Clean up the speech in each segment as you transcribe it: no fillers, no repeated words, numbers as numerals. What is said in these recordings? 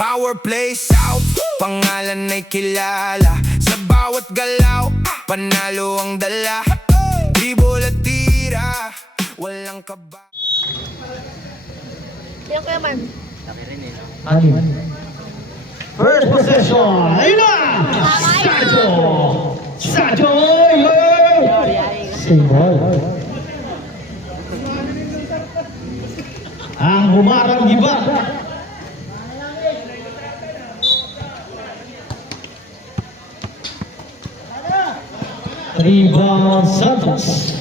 Power play South, pangalan ay kilala. Sa bawat galaw, panalo ang dala. Dribble at tira, walang kaba. Sino kaya man? First possession, ayun na! Sacho! Same ball. Ang humarang giba. Rebound Santos.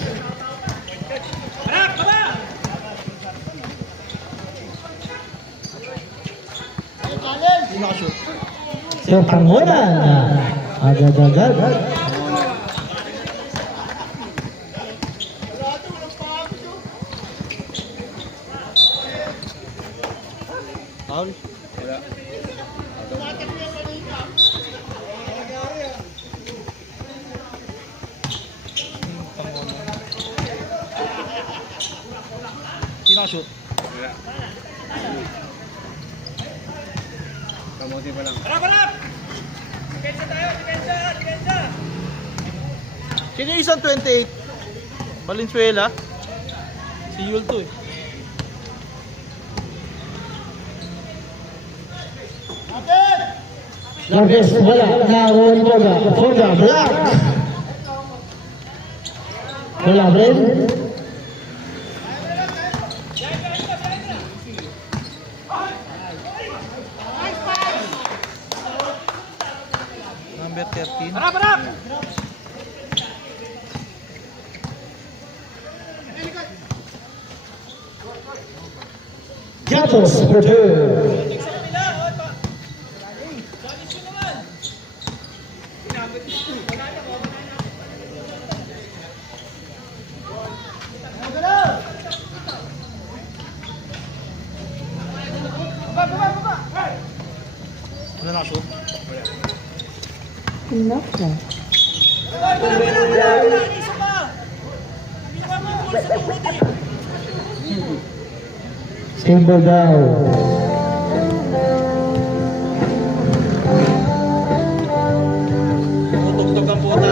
Sir Pangonan. Agad-agad. Foul? Sino shoot? Wala. Kamuti pa lang. Harap! Depensa tayo! Depensa! Sino yung isang 28? Valenzuela? Si Yul to eh. Labes, wala. Naroon Boga. Boga, block. Wala rin. Number 13. Harap! Gatos for two. Wala na shoot? Symbol down. Tutugtog ang puta.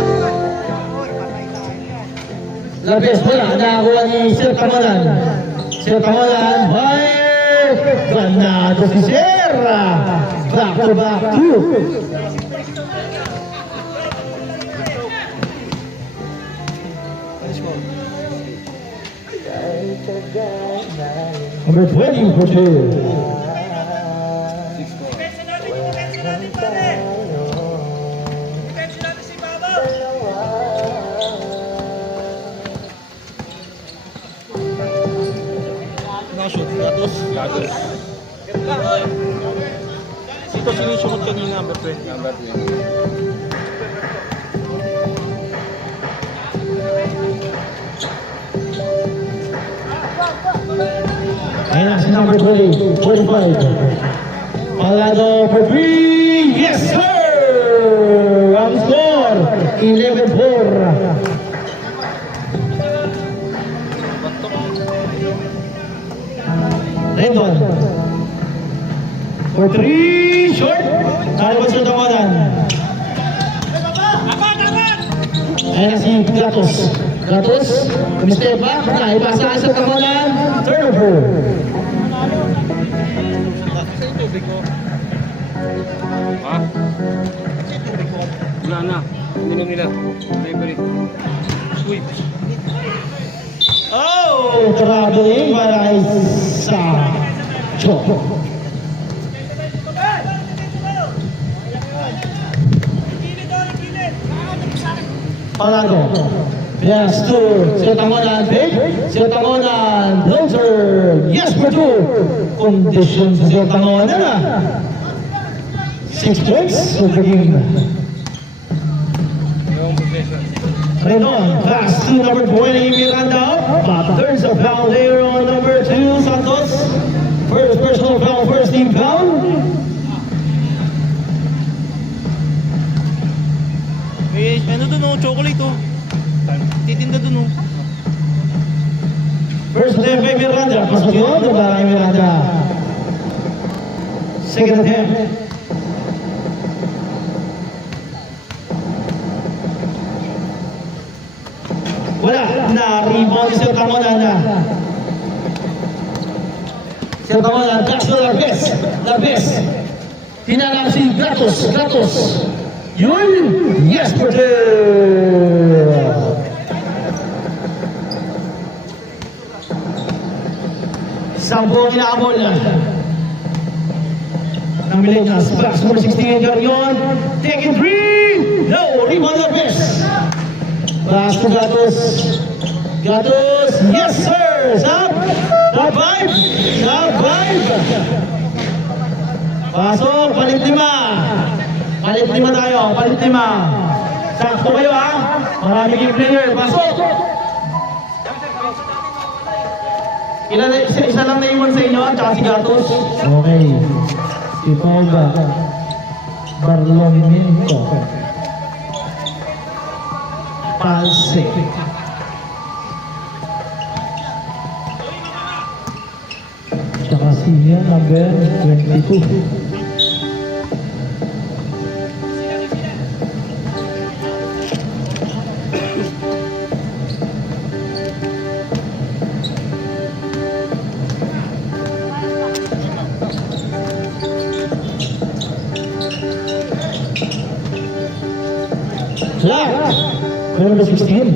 Labes, wala. Nakakuha ni Sir Pangonan. Sir Pangonan, ganado si Sir. Back to back two. Number 20 for two. Nakashoot. Gatos? Gatos. Ito sinusukot kanina, number 20. Number 20. And that's number 20, 45. Palado for three. Yes, sir! Ang score, 11-4. Rendon. For three, short. Nalabas yung tawanan. Ayan si Gatos. Gatos, step back. Naipasa sa tawanan. Turnover. Ha? Wala na. Hindi nila. Library. Sweep. Oh, traveling para sa Cho. Palado. Yes, two. Siyotangonan, big. Siyotangonan, closer. Yes, for two. Condition sa Siyotangonan na. 6 points of the game. Rendon, pass to number 20, Miranda. But there's a foul there on number 2, Santos. First personal foul, first team foul. Eh, ano dun oh, chocolate oh. Titinda dun oh. First attempt by Miranda. Pasok yun, diba kay Miranda? Second attempt. Wala na rebound si Tangonan na. Si Tangonan, that's the best. The best. Tinalang si Gatos. Yun! Yes, Purdue! Sampo ang inaabol na. Ng Millennials. Box number 16, Garion. Taking 3! No! Rebound the best. Box to Gatos. Yes, sir! Sub 5! Pasok, palit 5. Palit 5 tayo, palit 5. Sakto kayo ha. Marami kayong player. Pasok! Isa lang na iwan sa inyo at saka si Gatos. Okay. Si Toga. Barlomento. Palse. Tsaka siya number 22. Clark, number 16.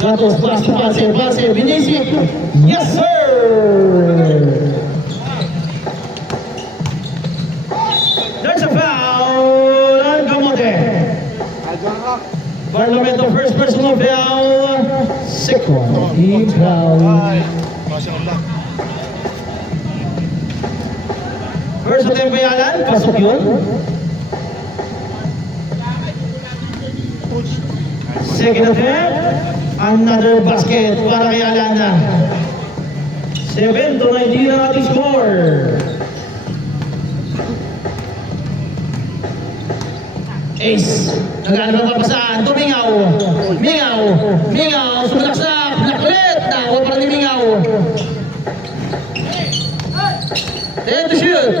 Gatos, pase, Vinicius. Yes, sir! There's a foul on Gamote. Barlomento, first personal foul. Second, team foul. First attempt kay Alan, pasok yun. Second attempt, another basket para kay Alana. 7-19 ang ating score. Ace, nag-ano ba papasaan? Mingaw, sumalaksak, blacklet, nakuha pa rin ni Mingaw. And to shoot.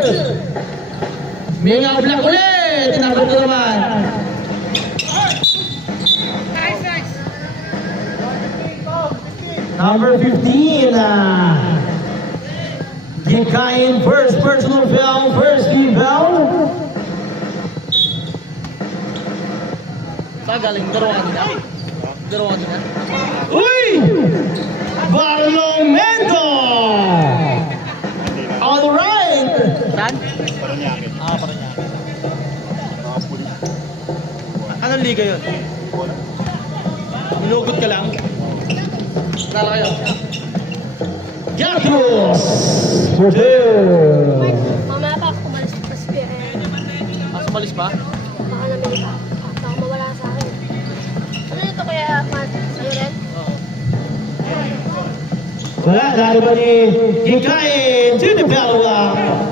Mingaw black ulit. Tinabot ko naman. Number 15. Gikain first personal foul. First team foul. Saan galing? Daro kanina. Uy! Barlomento! All right! Saan? Paranaque. Paranaque. Napoli. Anong liga yun? Inugot ka lang? Tala kayo. Gatos! Purdue! Mamaya pa ako kumalis pa si Pierre. Sumalis ba? Baka namin ka. Baka mawala sa akin. Ano ito kaya, Matt? Sa'yo rin? Oo. Wala, lalo ba ni Gikain to the foul line?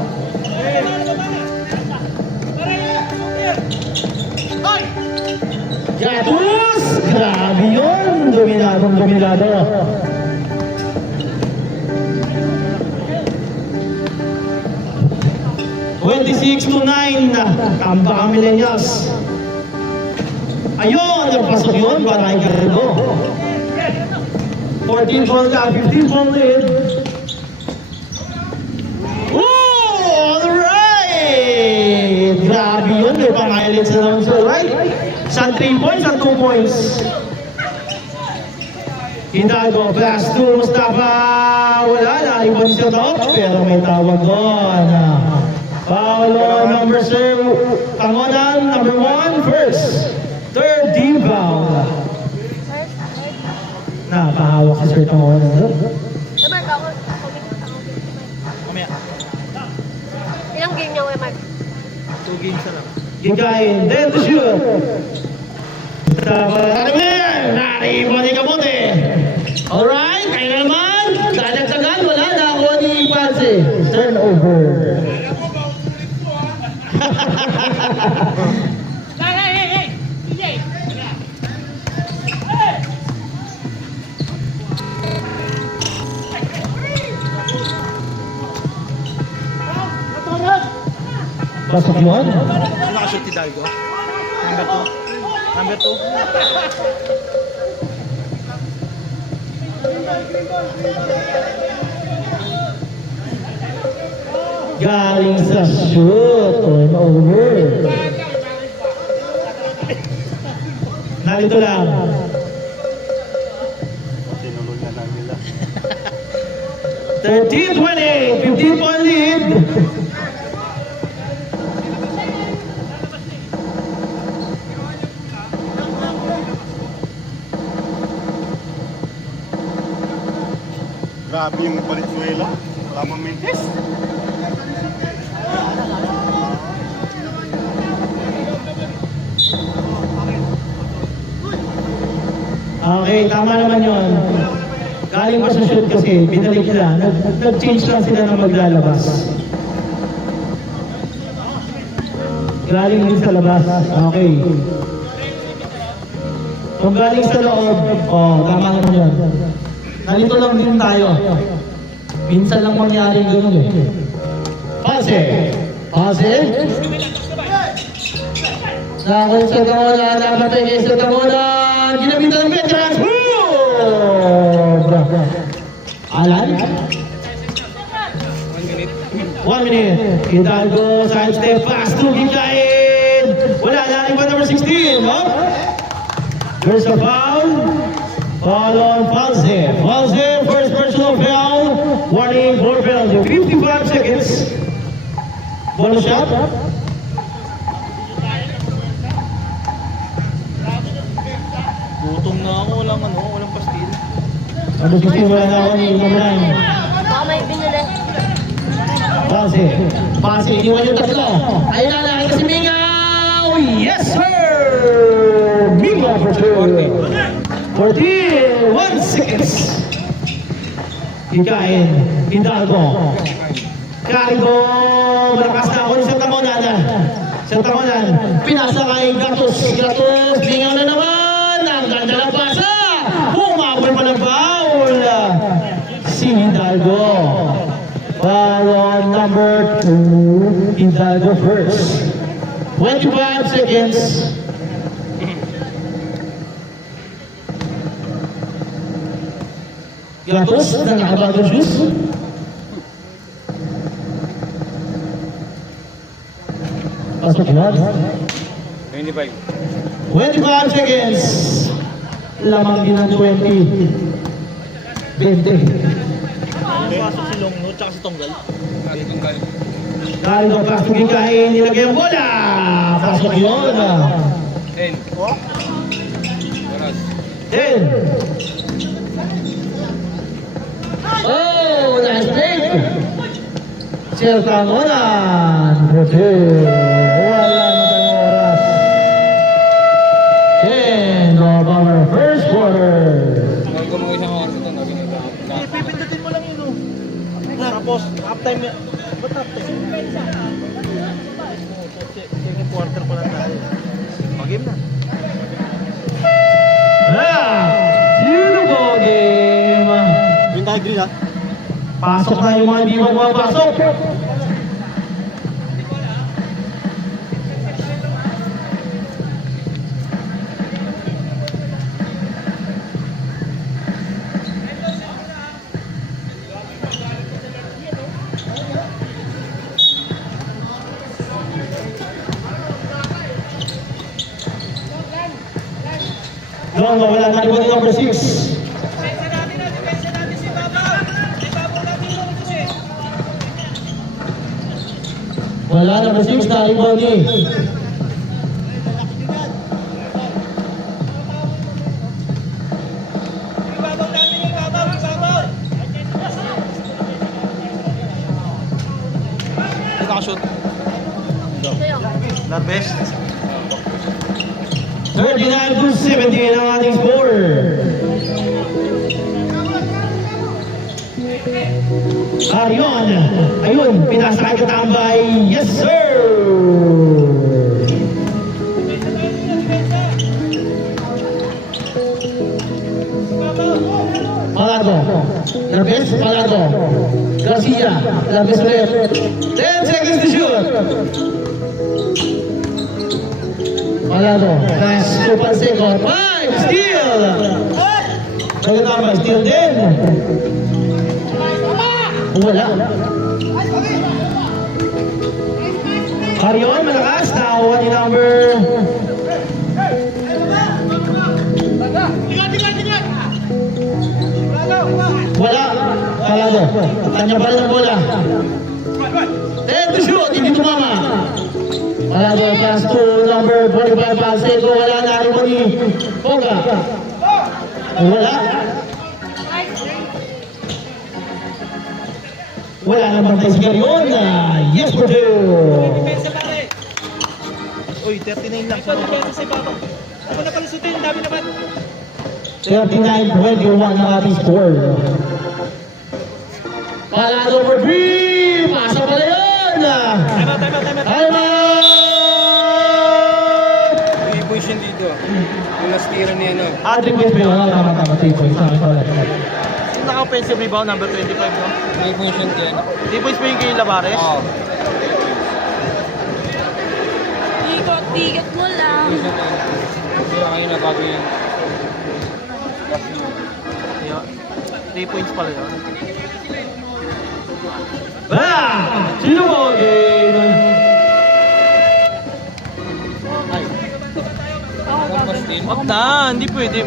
Gatos! Grabe yun! Dominado. 26-9 na tamba ang Millennials. Ayun, napasok yun para kay Gardo. 14 points ka, 15 point lead. All right! Grabe yun, may pang-highlights na naman siya, right? Sa 3 points at 2 points. Hidalgo, pass to Mustafa. Wala na, ibon siya to. Pero may tawag doon. Foul on number 7. Tangonan, number 1, first. Third team foul. Nakahawak si Sir Tangonan. Mark, ako. Mamaya. Ilang game niya, Mark? 2 games na lang. Gikain, then to shoot. Nariba ni Kamote. Alright, kaya naman. Dadagdagan, wala na ako ni Pansi. Turnover. Pasok yun. Sino nakashoot si Dalgo? Number 2. Galing sa shoot. Turnover. Narito lang. Sinulog na lang nila. 13-20. 15-point lead. Grabe yung Valenzuela. Wala mang Mendes. Okay, tama naman yun. Galing pa sa shoot kasi, binalik sila. Nag-change lang sila ng maglalabas. Galing din sa labas. Okay. Kung galing sa loob, tama naman yun. Nalito lang din tayo. Minsan lang mangyari gano'n eh. Pase! Pase! Nakakul sa Tamona, napatay kayo sa Tamona! Ginabitan ng veterans! Alan? 1 minute. Hidalgo, side step, pass to Gikain! Wala na, iba number 16, no? There's a foul. Foul on False. False, first personal foul. Warning for penalty. 55 seconds. Bonus shot. Gutom na ako, walang pastil. Ano kasi wala na ako ni number 9. Baka may binili. False. False, iniwan yung tatlo. Ayun na, nakita si Mingaw! Yes, sir! Mingaw for two. 41 seconds. Hikain, Hidalgo. Hidalgo, malakas na ako ni Santa Monana. Santa Monan, pinasa kay Gatos. Gatos, Mingaw na naman. Ang ganda ng pasa. Humabol pa ng foul. Si Hidalgo. Foul on number 2. Hidalgo first. 25 seconds. Gatos na nakabagong shoes. Pasok yun. 25. 25 seconds. Lamang din ng 20. 20. Pasok si Longno, tsaka si Tonggal. Galing ko pasok yung kain, nilagay ang bola. Pasok yun. 10. 10. Oh, nice break. Sir Tangonan. Wala na tayong oras. End of our first quarter. Pipindutin mo lang yun, oh. Tapos, halftime na. Ba't halftime? Second quarter pa lang tayo. Mag-game na. Beautiful game. Win tayo green, ha? Pasok na yung mga hindi magpapasok. Long, wala na rin number 6. Wala number 6 na rebound ni. Nakashoot. Ito yun. Not best. 39-17 ang ating score. Ayun, ayun, pinasa kay Katambay. Yes, sir! Palado. Labes, Palado. Garcia. Labes ulit. 10 seconds to shoot. Palado. Last 2 Panseco. 5, steal! Pagkatama, steal din. Wala. Carrion, malakas. Nakuha ni number... Wala. Palado. Kanya pa rin ang bola. 10 to shoot. Hindi tumama. Palado, pass to number 45 Panseco. Wala na rin mo ni Poga. Wala. Wala naman tayo si Carrion. Yes for two. Uy, 39 lang. Ikaw na sa ibaba. Ako na palusutin, dami naman. 39-21 ang ating score. Palado for 3. Pasa pala yun. Time out. 3 points yun dito. Yung nastira niya na. 3 points ba yun? Tama. 3 points. Sino naka-offensive rebound, number 25, no? 3 points yun din. 3 points pa yung kay Labares? Oo. Ikot-ikot mo lang. Kaya kayo na bago yan. 3 points pala yun. Sino mo game? Wag na, hindi pwede.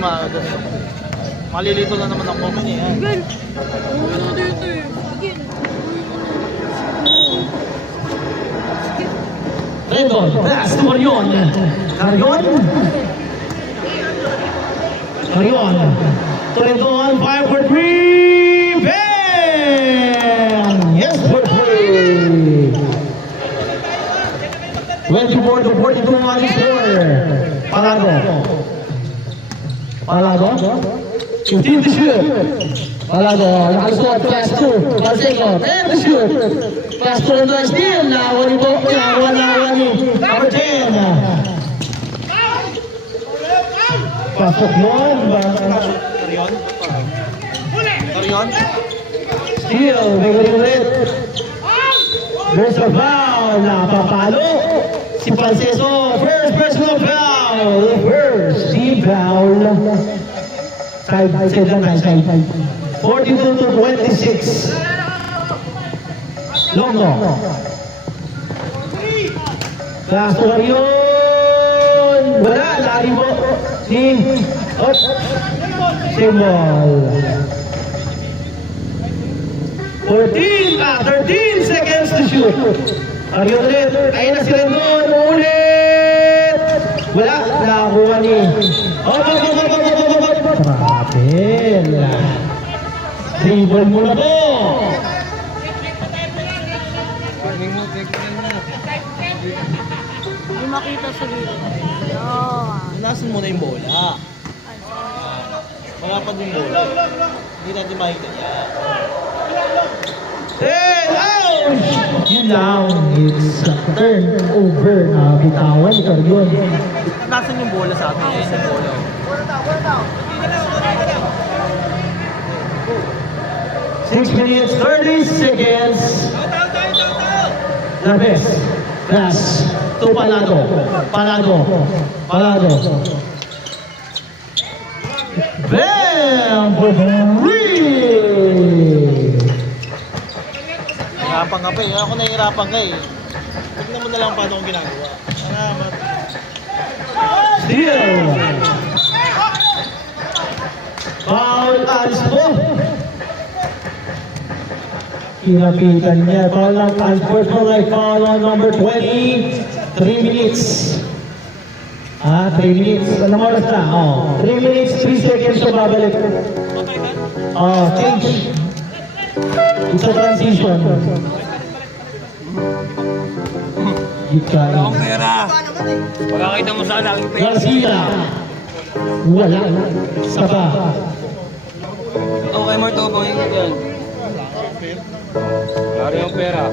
Malilito lang naman ang company. Girl. Ano dito eh. Again. Rendon, pass to Marion. Carrion. To Rendon, 5 for 3. Bang! Yes for 3. 24 to 42 ang ating score. Palado. 15 to shoot. Palado, nakalusot, pass to Panseco. 10 to shoot. Pass to Rendon, steal. Nakuha ni number 10. Pasok yun. Carrion? Steal. Bigay ulit. There's a foul. Napapalo. Si Panseco. First personal foul. First team foul. Side 42 to 26. Longo. Pass to Carrion. Wala. Lari mo. Same ball. 13 seconds to shoot. Carrion ulit. Ayun na si Rendon. Ulit. Wala. Nakakuha ni. Kapil. Dribble mo na po. Hindi makita sa dito. Inasan mo na yung bola. Wala pa din bola. Hindi natin makita yan. Ouch! Yun lang. It's a turnover na bitawan ni Carrion. Nasan yung bola sa amin? Yan yung bola. 6 minutes, 30 seconds. Labes. Pass to Palado. Bam! For three! Hirapan ka pa eh. Ako nahihirapan ka eh. Tignan mo na lang paano kong ginagawa. Salamat. Steal! Foul, alis po. Kinapitan niya. Foul ng unsportsmanlike foul on number 20. 3 minutes. 3 minutes. Anong oras na? 3 minutes, 3 seconds na babalik. Change. It's a transition. Akong pera. Pagkakita mo sa akin pera. Garcia. Wala. Saba. Okay, more tobo yun yan. Wala yung pera.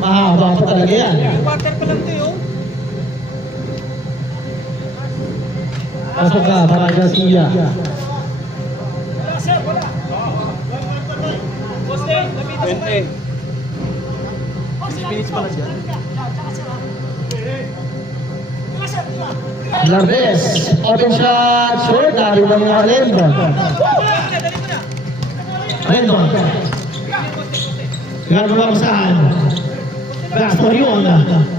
Mahaba pa talaga yan. Quarter pa lang ito yun. Pasok ka, para Garcia. Minutes pala dyan. Larvez, open shot, short, nariwan yung Alendo. Alendo. Gano'n ba saan? Pass to Ariona.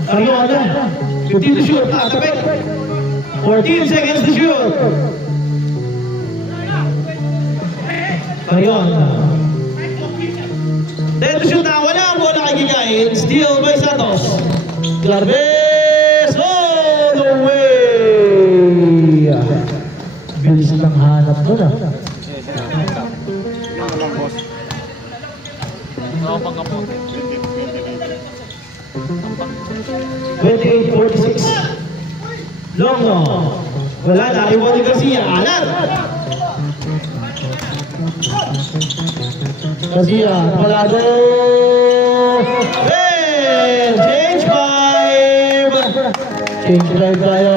Ariona. 15 to shoot, tapik. 14 seconds to shoot. Ariona. 10 to shoot na, wala ang bola kay Gigain. Steal by Santos. Larvez, all the way. Bilis lang hanap doon ah. Ako pang kapote. 28-46. Longo. Wala na, iwan ni Garcia. Alan! Garcia, palado. Hey! Change 5! Change 5 tayo.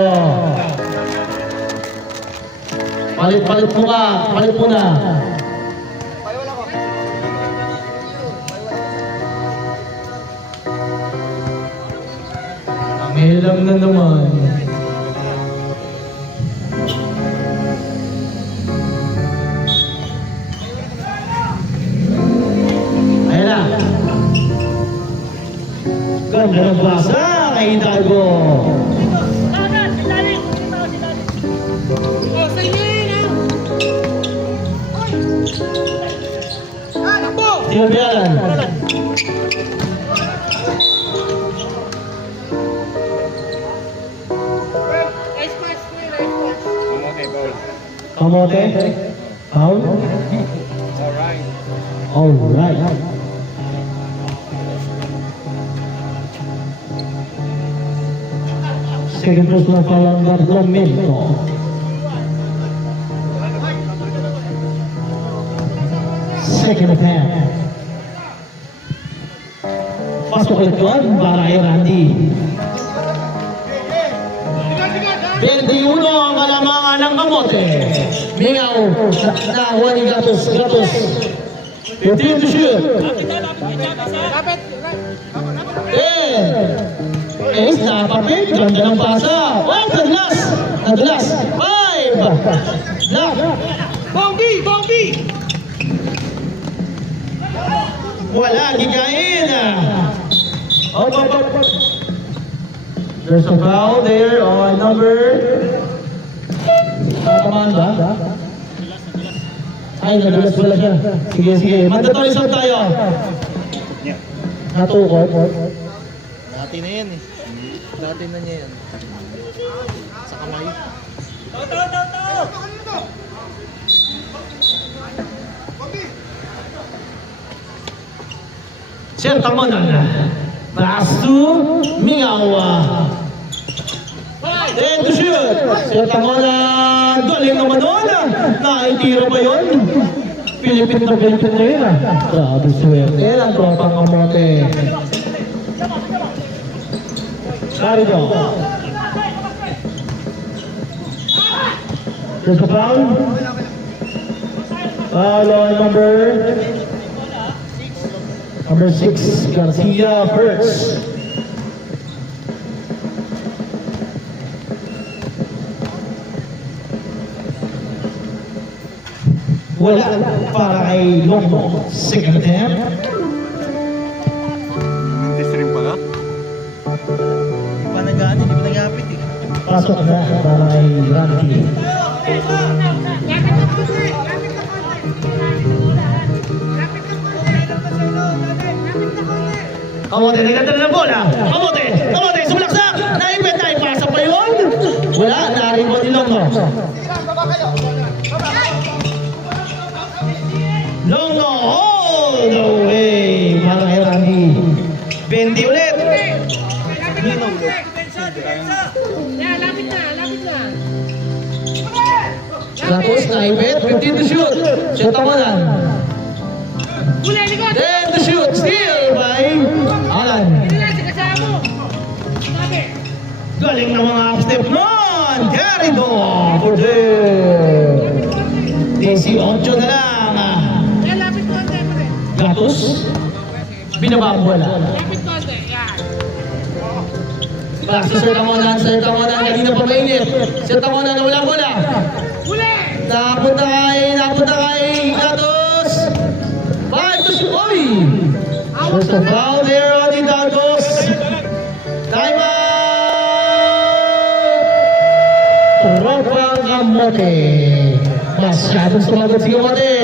Palit mo ka. Palit mo na. Melang na naman. Ayan na. Ganda ng basa kay Hidalgo. Tinabihan. Kamote, Paul. Kamote? Foul? Alright. Alright. Second personal foul on Bartolomeo. Second attempt. Pasok ulit doon para kay Randy. 21 ang kalamangan ng Kamote. Mingaw na Juan Gatos. 15 to shoot. 10. Ace na papit. Ganda ng pasa. Oh, naglas. 5. Lock. Bonggi. Wala, Gigain. Up. There's a foul there on number... Tamaan ba? Ay, nadulas pala siya. Sige. Mandatory sub tayo. Natukot. Dati na yan eh. Dati na niya yan. Sa kamay. Sir, tama na. Bastu Mingawa. 10 to shoot. Sir, tama na. Galing naman doon. Naitira pa yun. Pilipin na yun ah. Grabe swerte. Ang tropang Kamote. Marido. There's a foul. Foul on number 6, Garcia first. Wala para kay Longo. Second attempt. Stream pala? Hindi pa nag-apit eh. Pasok na para kay Randy. Kamote, nagdadala ng bola. Kamote, sumalaksak. Naipit, pasa pa yun. Wala, nariwan ni Longo. Longo, all the way. Para kay Randy. 20 ulit. Lapit na. Tapos naipit, 15 to shoot. Shoot ako lang. 10 to shoot, steal by Alan. Galing ng mga step nun. Carried on for the 18 na lang. Gatos, binaba ang bola. Back to Sir Tangonan. Sir Tangonan, kanina pa mainit. Sir Tangonan, wala bola. Napunta kay Datos. 5 to shoot. Oy! There's a foul there on the Datos. Time out! Tropang Kamote. Masyadong sumagot si Kamote.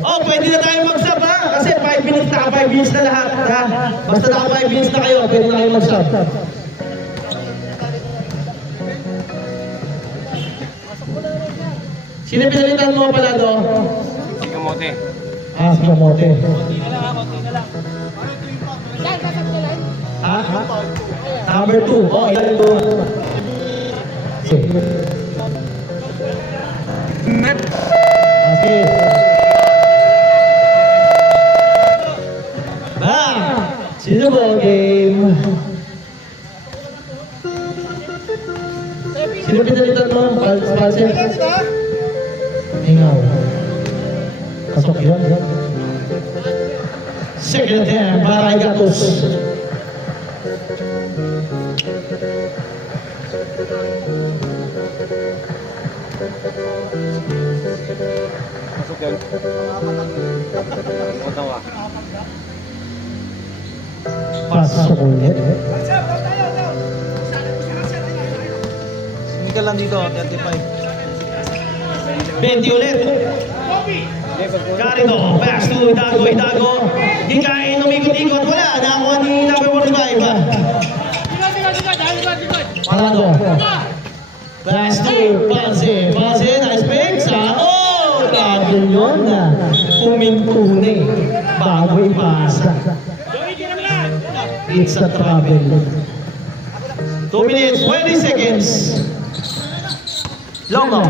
Oh, pwede na tayo mag-sub ha? Kasi 5 minutes na, 5 minutes na lahat ha? Basta naka 5 minutes na kayo, pwede na kayo mag-sub. Sino pinalitan mo pala do? Si Kamote. Ah, si Kamote. Ha? Number 2. Oh, ilan ito? Okay. Sino ba game? Sino pinalitan mo? Palsen? Ingaw. Pasok yun. Second hand para kay Gatos. Pasok yan. Otawa. Pasok ulit. Hindi ka lang dito, 35. 20 ulit. Carito, pass to Hidago. Hikain, umikot-ikot. Wala, nakakuha ni number 45. Palado. Pass to Pase. Nice pick. Oh, bagay yun na. Kumintune. Bago ipasa. It's a travel. 2 minutes, 20 seconds. Long no?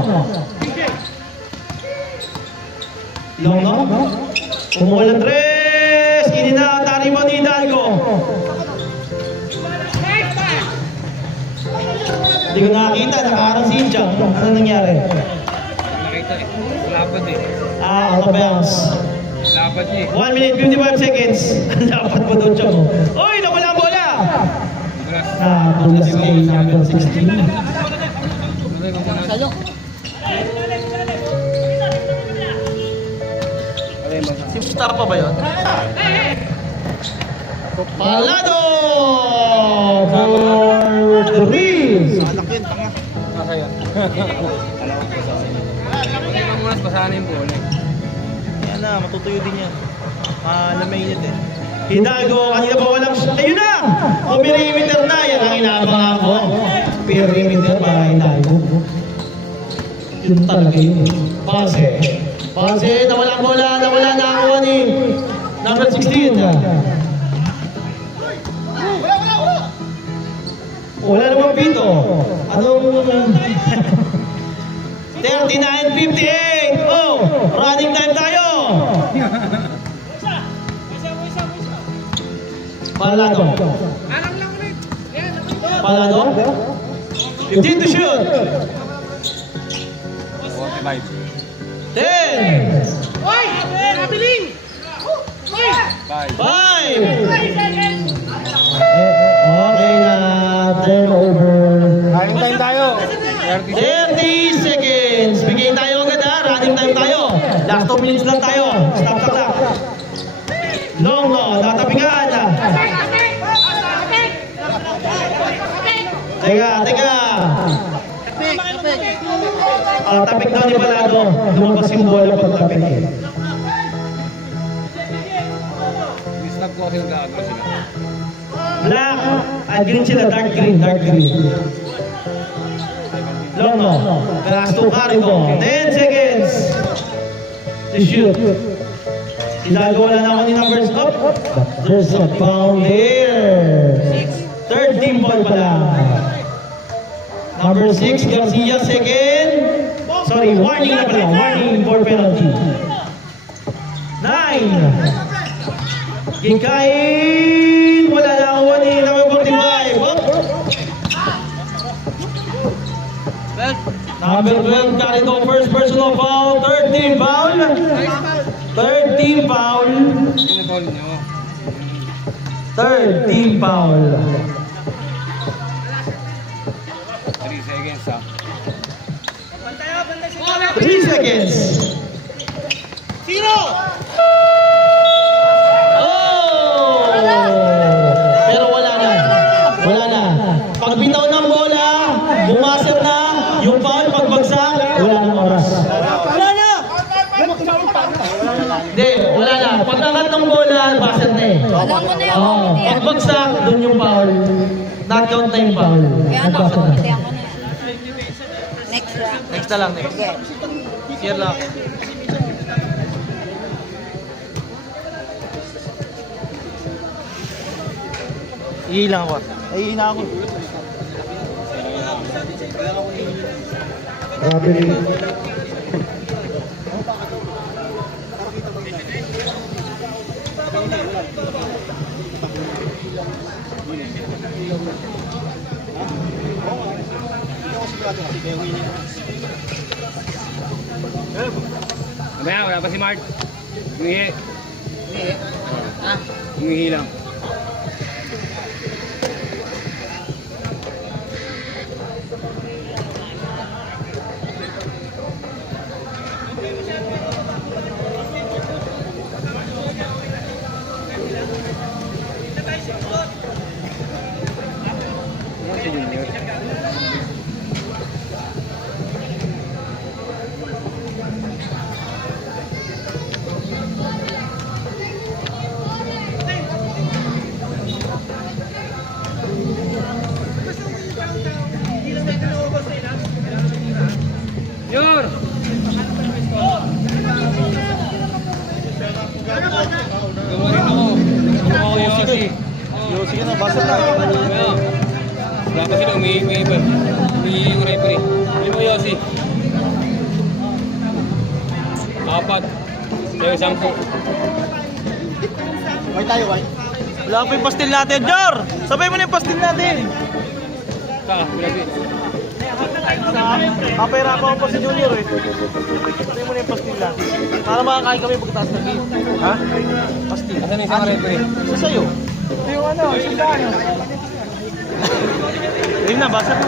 Kumuha ng 3. Hindi na, tari mo ni Hidalgo. Hindi ko nakakita, nakaharang si Inchang. Ano nangyari? Nakita eh. Lapad eh. Out of bounds. Lapad niya eh. 1 minute, 55 seconds. Dapat mo doon, Chong. Uy, nawala ang bola! Dulas kay number 16. Si Mustafa ba yun? Palado! For 3! Anak yun, tanga. Nasa yan. Alam ko sa akin. Pwede mo muna basahan yung bola eh. Yan na, matutuyo din yan. Mainit eh. Hidalgo, kanina pa walang shot. Ayun na! O perimeter na, yan ang inaabangan ko. Perimeter para Hidalgo. Yun talaga yun. Pase, nawala ang bola, nawala na ako ni number 16. Wala namang pito. Anong... 39:58. Oh, running time tayo. Palado. 15 to shoot. 45. 10. 5. 5. Okay na. Turnover. Running time tayo. 30 seconds. Bigay tayo agad ha. Running time tayo. Last 2 minutes lang tayo. Stop the clock. Long no. Tatapingan. Teka. Tapik daw ni Palado. Lumabas yung bola pag tapik eh. Snap ko kasi nag-aagro sila. Black. Green sila. Dark green. Long no. Last 2 Carito. 10 seconds. To shoot. Hidalgo wala na ako ni numbers up. There's a foul there. 13 ball pala. Number 6, Garcia second. Sorry, warning na pala. Warning for penalty. 9. Gikain. Wala na ako ni number 45. Number 12, Carito, first personal foul. 13 foul. 13 foul. Pinapol nyo. 13 foul. seconds. Sino? Oh! Pero wala na. Wala na. Pag bitaw ng bola, bumaser na, yung foul, pagbagsak, wala nang oras. Wala na! Hindi, wala na. Pag angat ng bola, baser na eh. Alam mo na yung Oo. committee. Pagbagsak, dun yung foul. Knockout na yung foul. Kaya ano, Nagbasa na. committee ako na. Next round. Next na lang, next. Share lang. Iilang ako. Ay, hihina ako. Grabe rin. Mamaya, wala pa si Mart. Umihi. Umihi lang. Ano si Junior? Junior! Gumarin ako. Gumarin ako Yossi. Yossi na, basa na. Wala pa sila, umihi pa. Umihi yung referee. Hindi mo Yossi. 4. Tayo 10. White tayo, white. Wala pa yung pastil natin, Jor! Sabay mo na yung pastil natin! Pinagi. Kapera pa ako pa si Junior eh. Sabay mo na yung pastil natin. Para makakain kami pagkataas ng game. Ha? Pastil. Asan yung isang referee? Isa sa'yo. Yung ano, sundano. Ayun na, basa na.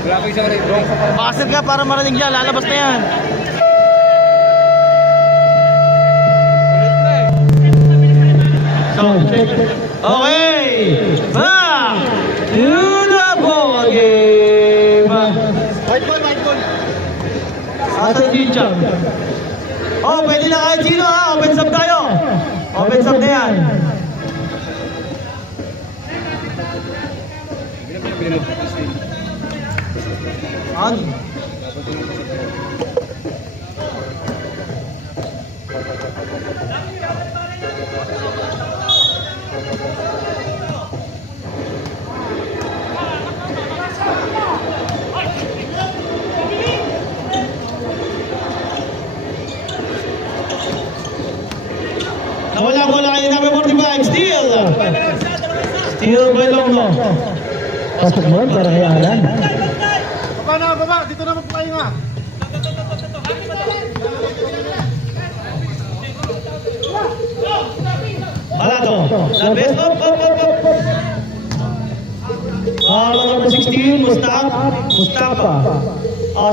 Wala pa isang referee. Basa ka para marinig yan, lalabas na yan. Sound check. Okay! Back to the ball game! White ball, white ball. Asa Jinchang. Oh, pwede na kahit sino ha. Open sub tayo. Open sub na yan. Ano? Nawala bola kayo number 45. Steal. Steal by Longlo. Pasok mo para kay Alan. Baba na, baba. Dito naman po kayo nga. Palado. Labes. Up. Number 16. Mustafa.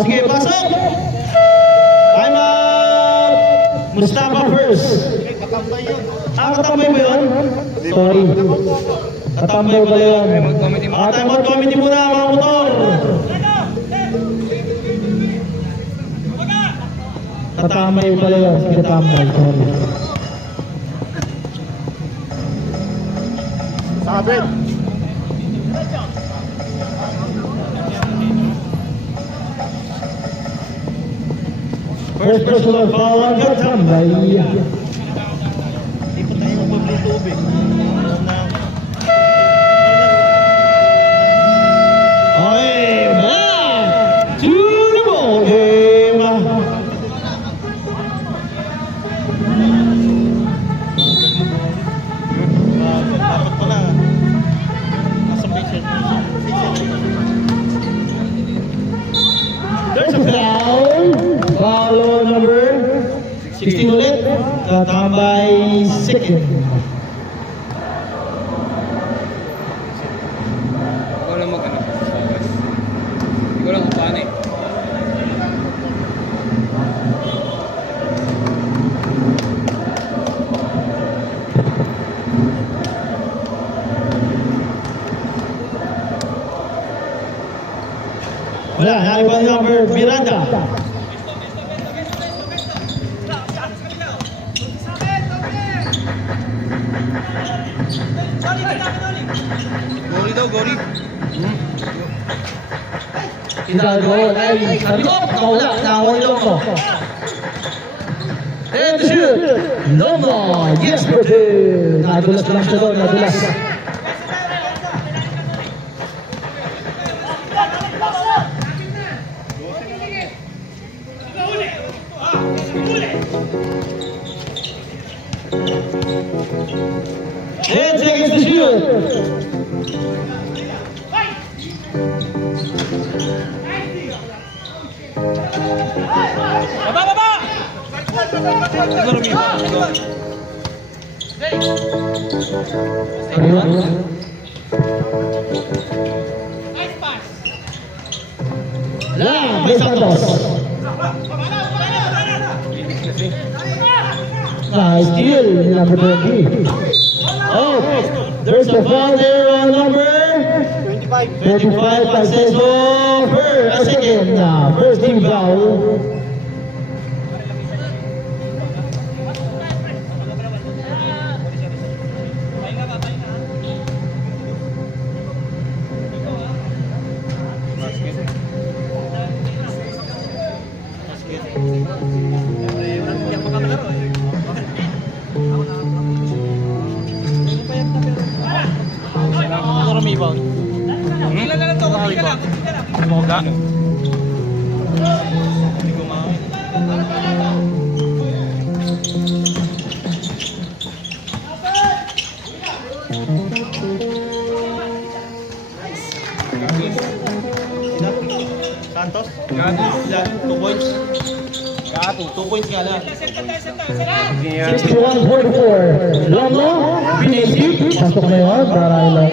Sige, pasok. Time out. Mustafa first. Katambay yun. Katambay ba yun? Sorry. Katambay pala yun. Time out committee muna mga motor. Katambay pala yun. Sige, katambay. Sorry. Sabit. First personal foul on Katambay. Hindi pa tayo mababli tubig. Okay, back to the ball game. Dapat pala. Nasa may shirt. There's a foul. Foul on number 16 ulit. Katambay second. Ikaw lang mag-ano. Ikaw lang kung paano eh. Wala, na-rebound number Miranda. Gori daw, Gori. Hidalgo ay sa loob. Wala, nakawin lang ko. And shoot! Loma! Yes, for two! Nadulas lang siya doon, nadulas. And seconds to shoot! Wala, may Santos. Nice steal, number 20. Oh, there's a foul there on number 25. Paceso for a second. First team foul. Ano rebound? Moga. Santos? Gato. Ilan? 2 points? Gato. 2 points nga lang. 61-44. Lolo, Pinisi. Pasok na yun para Lolo.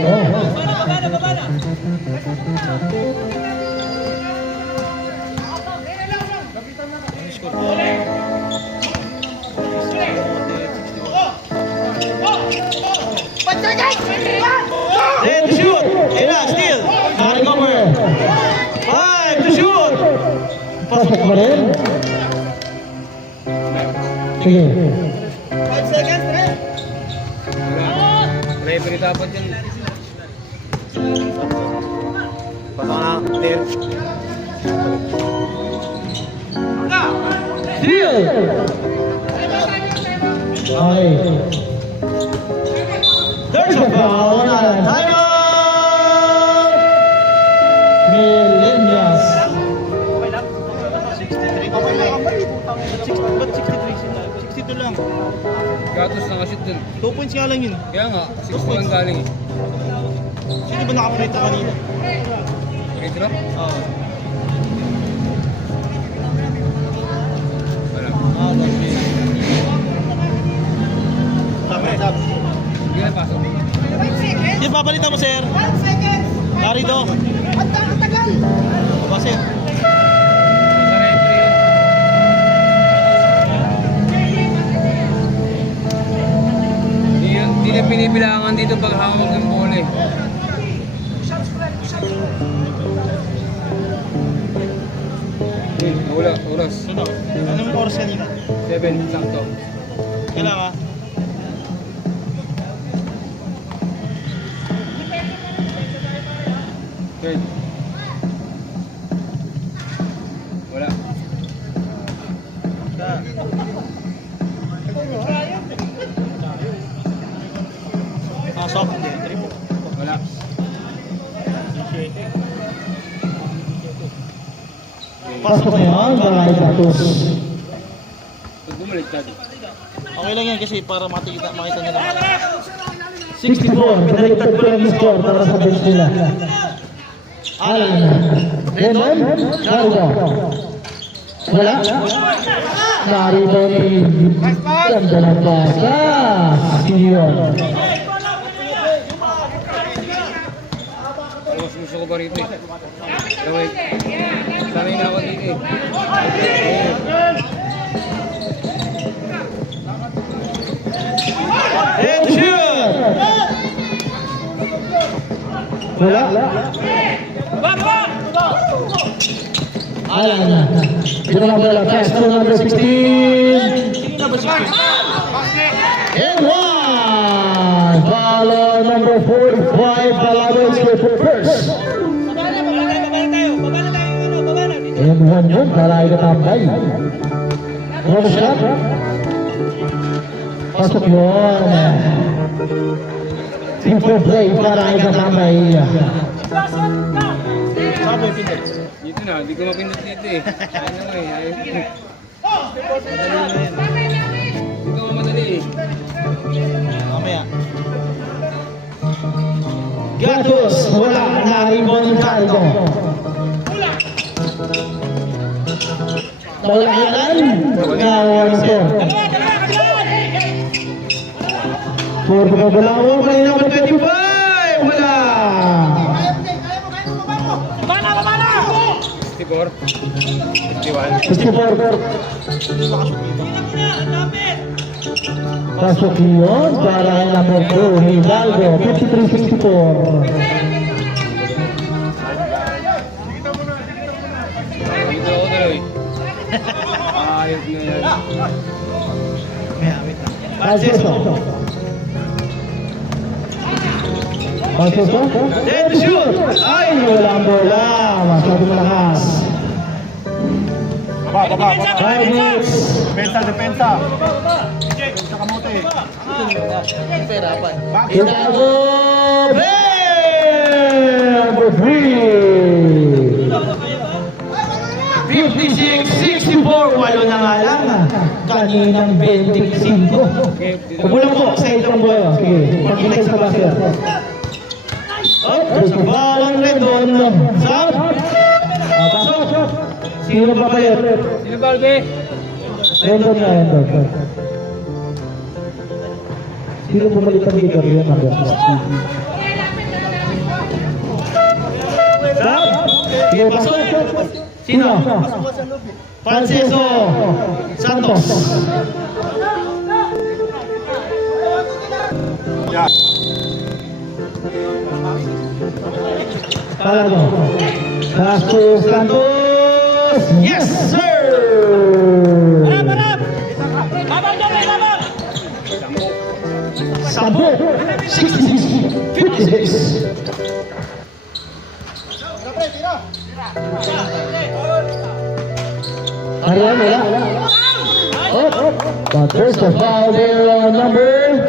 Ten to shoot! Kailan? Steal! Recover. 5 to shoot! Pasok pa rin. Sige. 5 seconds, pre! Referee dapat yan. Steal. Okay. There's a foul on timeout. Milenias. Ba't 63 sila? 62 lang. Gatos nakashoot dun. 2 points nga lang yun. Kaya nga, 6 lang galing eh. Sino ba nakaprito kanina? Free throw? Oo. Wala. Sabi. Hindi na pasok. Yan, papalitan mo, sir. 1 second. Narito. Ang tagal. Baba, sir. Sa referee yun. Hindi na pinipilangan dito pag hawak ng bola eh. Wala, oras. Ano? Anong oras kanina? 7, sakto. Kailan ka? Third. Wala. Pasok. Triple. Wala. Pasok na yan para Santos. Pag bumaliktad. Okay lang yan kasi para makita nila naman. 64. Pinaliktad ko lang yung score para sa bench nila. Alan. Rendon. Narito. Wala. Narito ni ganda ng basa. Senior. Mas gusto ko pa rito eh. Gawin. Sanay na ako dito eh. And shoot! Wala. Alan. Dito na bola, pass to number 16. And one. Follow number 45, Balabas with the first. And one yun, para ay katambay. One shot. Pasok yun. Simple play para ay katambay. Dito na, hindi ko mapindot dito eh. Ayun naman eh. Ayun. Hindi ko madali eh. Mamaya. Gatos, wala na rebound Caldo. Wala yan. Gawan ito. Puro pa wala ko. Kanina ko 25. Wala. 54. 54. Pasok yun para kay number 2, Hidalgo, 53-64. Dito ako tuloy. Ayos na yan. Mamaya, wait lang. Palseso. Palseso. Then shoot! Ay, walang bola. Masyado malakas. 5 minutes. Depensa. Sa kamote. Perapan. Hidalgo. Number 3. 56-64. Walo na nga lang. Kaninang 25. Kukulang po sa itong bola. Sige, pag-inay sa basket. Oh, there's a ball on Rendon. Stop. Pasok. Sino ba palit? Sino Balbe? Rendon na, Rendon. Sino bumalik ang gitar yan? Stop. Sige, pasok. Sino? Francisco Santos. Palado. Francisco Santos. Yes, sir! Sampo. 66-56. Arian, wala. Oh, but there's a foul there on number.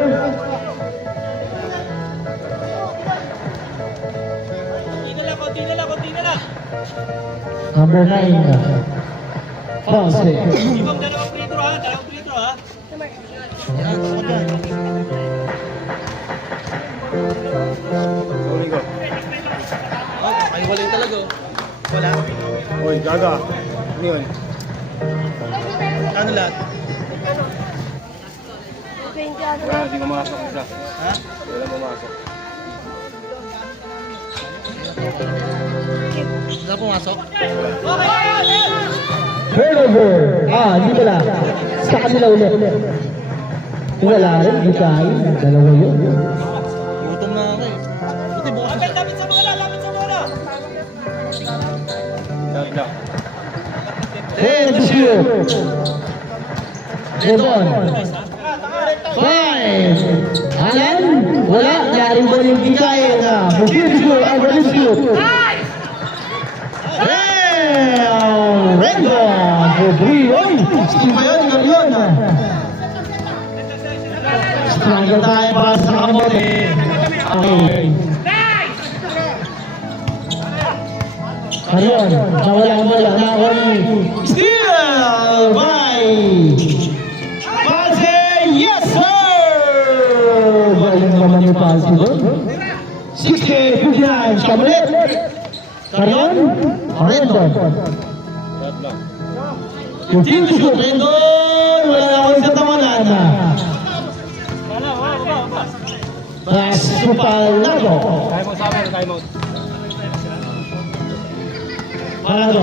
Number 9. Foul save. Dalawang free throw ha. Sorry ko. Ay, walang talaga. Wala. Hoy, gaga. Ano yun? Ano lahat? 20 ano Wala, hindi mamasok isa. Ha? Wala mamasok. Wala pumasok? Turnover. Hindi pala. Sa kanila ulit. Wala rin, di kain. Dalawa yun. Gutom na ako eh. Buti bukas na. Lapit sa bola! Dagda. And the shoot. Devon. 5. Alan. Wala. Yaring ba yung gikain na? Bukid-shoot. Shoot. Rendon. For 3. Oy! 60 pa yun. Ganyan. Struggle tayo para sa kamote. Okay. Arion, nawala na ako ni Steal by Palse, yes sir! Galing naman ni Palse doon. 60-59, siya ulit. Arion, Rendon. Red lang. 15 to shoot, Rendon, wala na ako sa tawanan. Pass to Palado. Time out sa amin, time out. Palado.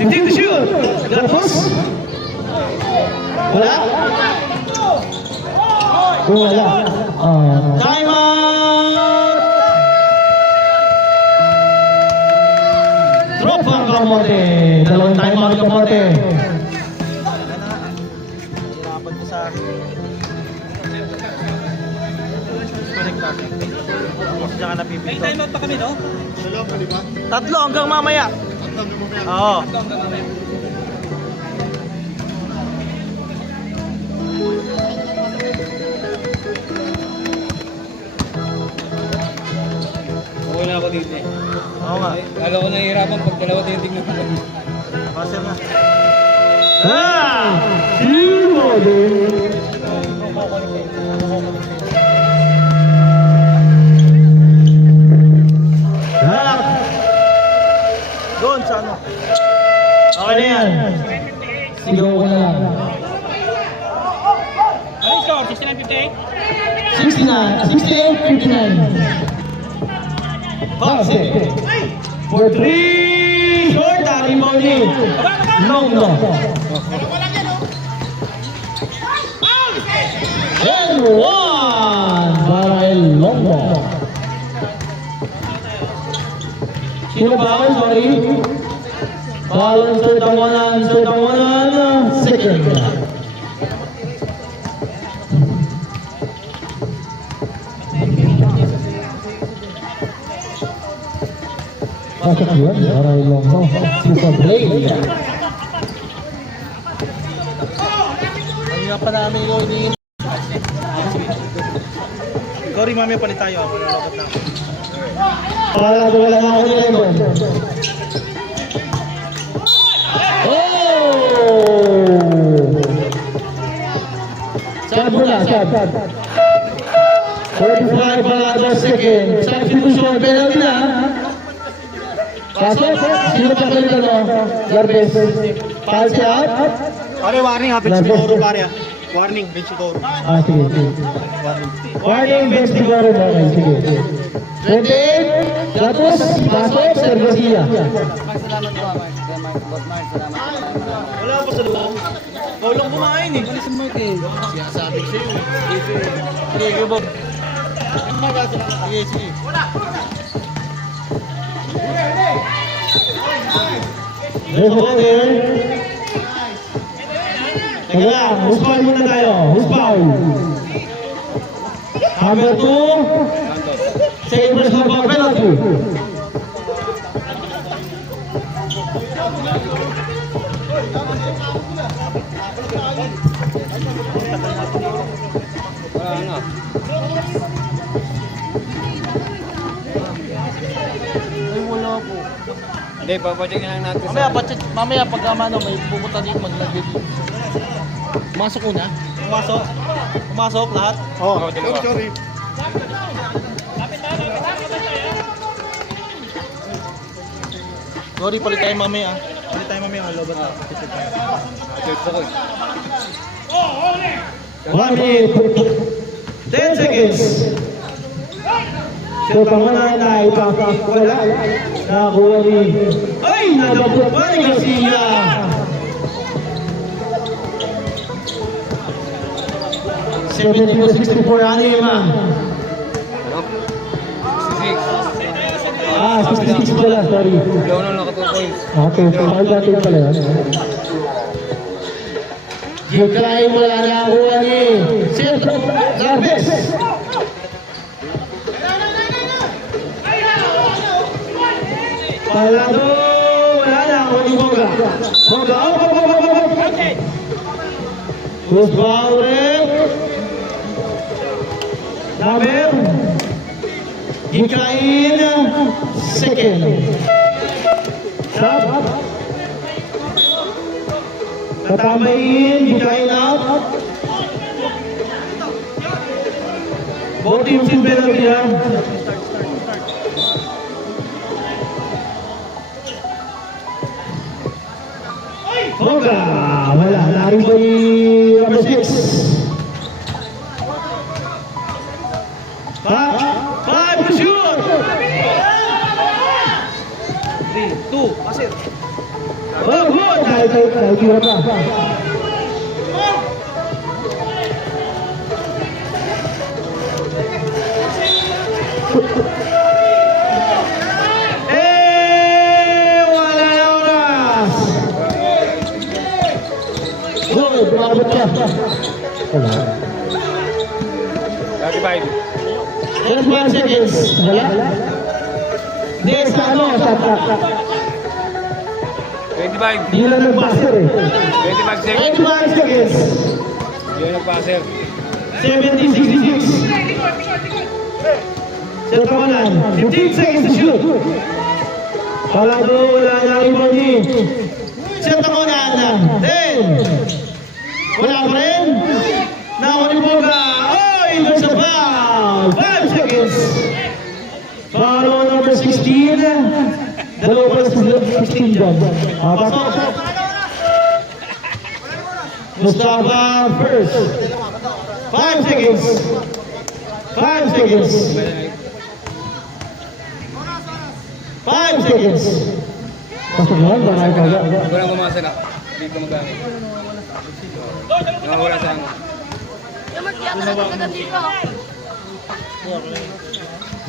15 to shoot. Gatos. Wala. Wala. Time out. Drop ang kamote. Walang time out ka pate. Nahirapan ko sa akin. Disconnect natin. Tapos dyan ka napipito. May time out pa kami, no? Tatlo hanggang mamaya. Oo. Okay na ako dito eh. Oo nga. Lalo ko nahihirapan pag dalawa tinitignan ko. Passer na. Zero din. Doon sa ano? Okay na yan. Sigaw ko na lang. Ano yung score? 69-58? 69, 68, 59. Pause. For 3, short, rebound in. Long, no. And one, para el Longo. Sino ba ako? Sorry. Balance third ang wanan, second. Pasok yun, para el Longo. Super play. Kanina pa namin ko iniin. Sorry, mami, palit tayo. Malalabat na ako. Para wala na ako ni Lemon. Oh! Sab muna, sab. 45 another second. Substitution, penalty na. Pasok, sino pa kayo na? Garbes. Pass out. Pare, warning ha. Benchigoro, pare ha. Warning, Benchigoro. Sige, sige. Warning, best siguro ba? Sige. 28, Gatos, pasok, Sergio. Wala pa sa loob. Ikaw lang kumain eh. Alisin mo ito eh. Sinasabi ko sa'yo. Sige, Bob. Sige, sige. Teka lang, who's foul muna tayo? Who's foul? Number 2, second personal foul penalty. Wala na. Ay, wala po. Hindi, papacheck lang natin Mamaya pag ano, may pupunta dito maglagay dito. Pumasok una? Pumasok? Pumasok lahat? Oo, dalawa. Sorry, palit tayo mamaya. Palit tayo mamaya, malobat na. Check ako eh. 1 minute, 10 seconds. So, pangunahan na ipapakawala. Nakakuha ni... Ay! Nadabot pa ni Garcia! Seventy to 64, anim. 66. 66 pala, sorry. Wala na naka 2 points. Okay, mahal natin pala yan. Gikain mo lang nakakuha ni Centro Garbes. Palado, wala na ako ni Boga. Boga, Who's foul rep? Number Gikain, second. Stop. Tatamayin, Gikain out. Both teams in penalty ha. Boga, wala. Narin po yung number 6. 5 to shoot! 3, 2, pasir. Oh, good! Kahit tira pa. Wala na oras! Uy, kumabot ka. Wala. 35. 31 seconds. Wala? Hindi, sa ano, sa 25. Hindi lang nag-passer eh. 25 seconds. 25 seconds. Hindi na nagpaser. 70-66. Set ako lang. 15 seconds to shoot. Wala na iboni. Set ako na. 10. Wala pa rin. Nakuli po ka. Oy, there's a foul. 5 seconds. Foul on number 16. Dalawa pa sa 16 dyan. Pasok. Mustafa first. 5 seconds. 5 seconds. 5 seconds. Pasok mo, baka ikaw. Walang bumasa na. Hindi ka magamit. Nakawala sa ano. Yung mag-tiyata na talaga dito.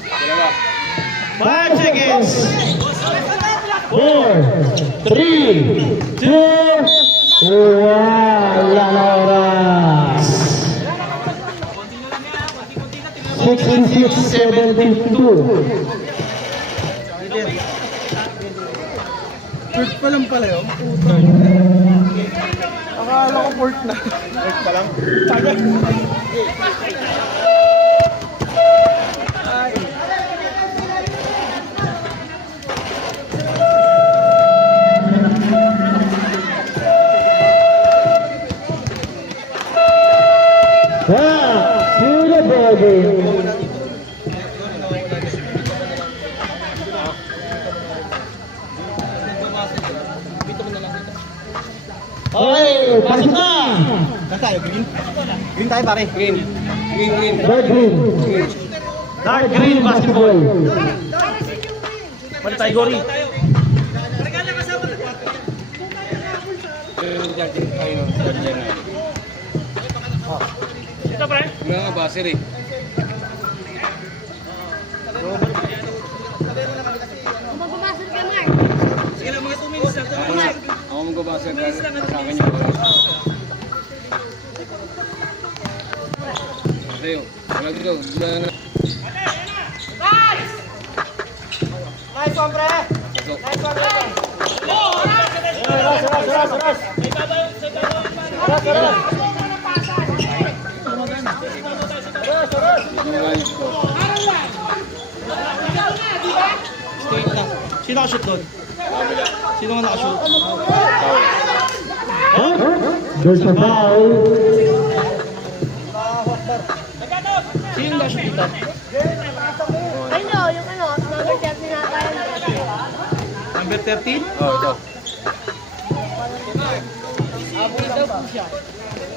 Dalawa. 5 seconds. 4, 3, 2, wala na oras. 66-72. Port pa lang pala yun. Akala ko port na. Port pa lang? Tagal. To the body. Okay, pasok na! Saan tayo? Green? Green tayo pare. Green. Green. Dark green. Dark green basketball. Mali tayo, Gori. Ito pre. Mga baser eh. Kung magbumasal ka, Mark. Ako magbabaser ka sa akin yung Tayo. Wala dito. Wala na. Nice one, pre. Pasok. Nice one, pre. Ras. Straight na. Sino nakashoot doon? Sino nga nakashoot? There's a foul. Sino nakashoot dito? Ay, no, yung ano, number 13 na tayo. Number 13? Oh, ito.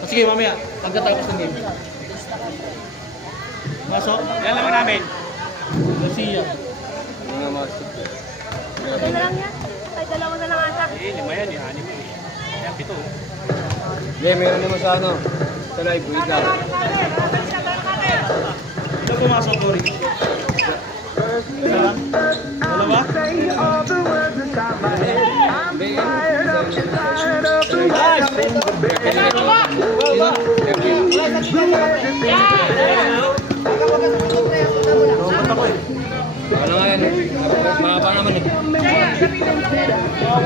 Sige, mamaya. Pagkatapos ng game. Masok? Yan lang namin. Garcia. Mga mas. Ito na lang yan. Ay, dalawa na lang ata. Hindi, meron naman sa ano. Sa live. Wait lang. Ito pumasok, Cory. Ito lang? Dalawa? Ano nga yan? Mahaba naman eh.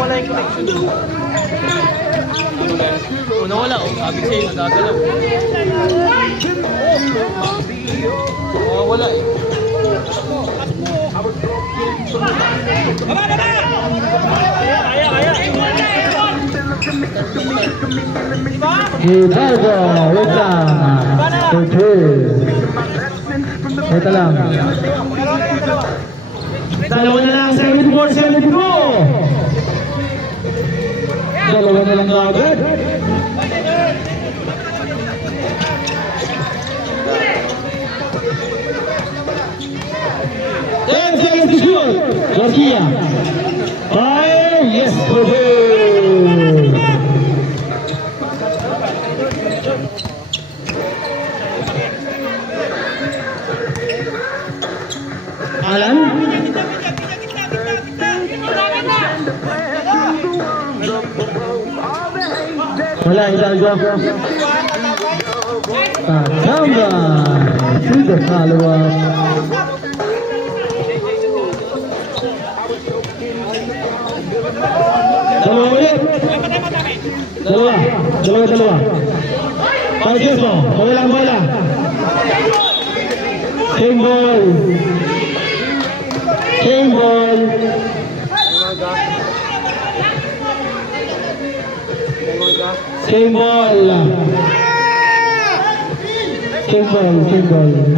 Wala yung connection. Ano ba yan? Nawala, sabi sa'yo, nadadalaw. Wala eh. Hidalgo, wait lang. Wait lang. Dalawa na lang, 74-72. Dalawa na lang agad. Ten seconds to shoot. Garcia. Fire, yes, okay. Alan? Wala nila, Hidalgo. Tambay to the follow-up. Dalawa ulit. Dalawa. Pag-iso, bola. Same ball.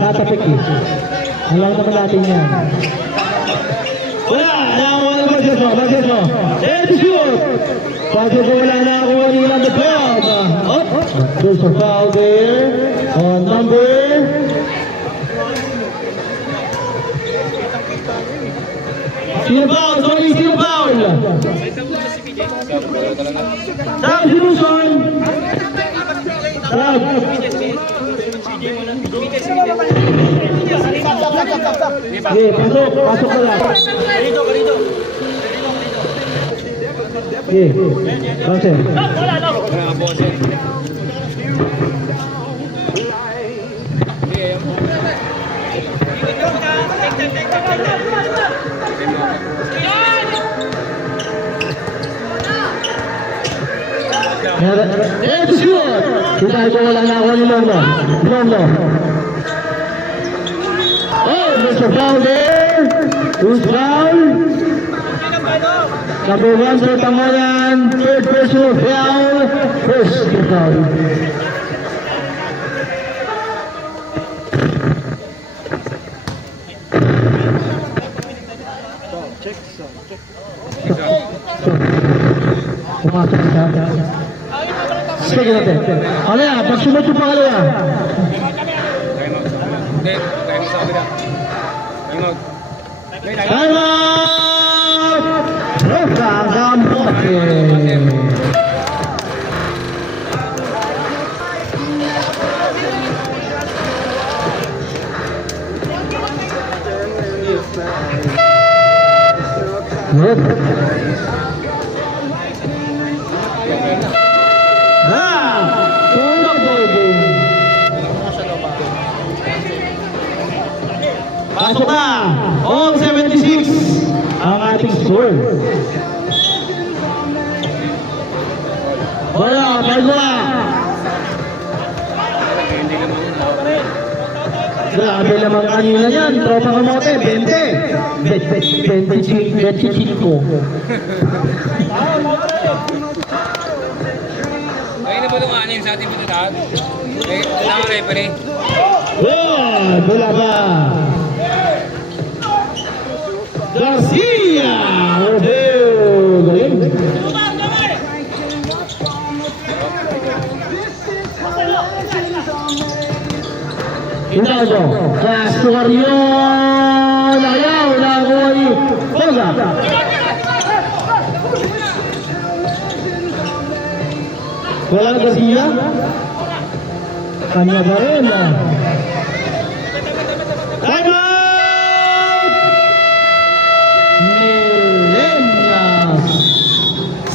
Natapik eh. Alam naman natin yan. Wala! Nakakuha ng Bagseso. And shoot! Bagseso wala nakakuha nila the club. Up! There's a foul there on number... Sino foul? Substitution! Sub! Okay, pasok ka lang. Okay, pasok. Mga bose. It's good! Kita ko wala na ako ni Londo. Oh, Mr. Foul there. Who's foul? Number 1 for Tangolan. Third personal foul. First foul. Pumasok siya. Sige natin. Ano yan? Pagsunod yung pangalawa. Hindi, tayo mo sa kabila. Time out! Rosa Gambote. Good. Pasok na! All 76 ang ating score. Wala, Balboa! Grabe naman kanina yan, tropa kamote, 20! 25. Ay na ba itong anin sa ating pinatahan? Eh, wala ka referee. Wala ba? Garcia! Galing! Hidalgo, Castro yun! Ayaw na ako ay Boga! Wala Garcia? Kanya ba rin? Time out! Milenias!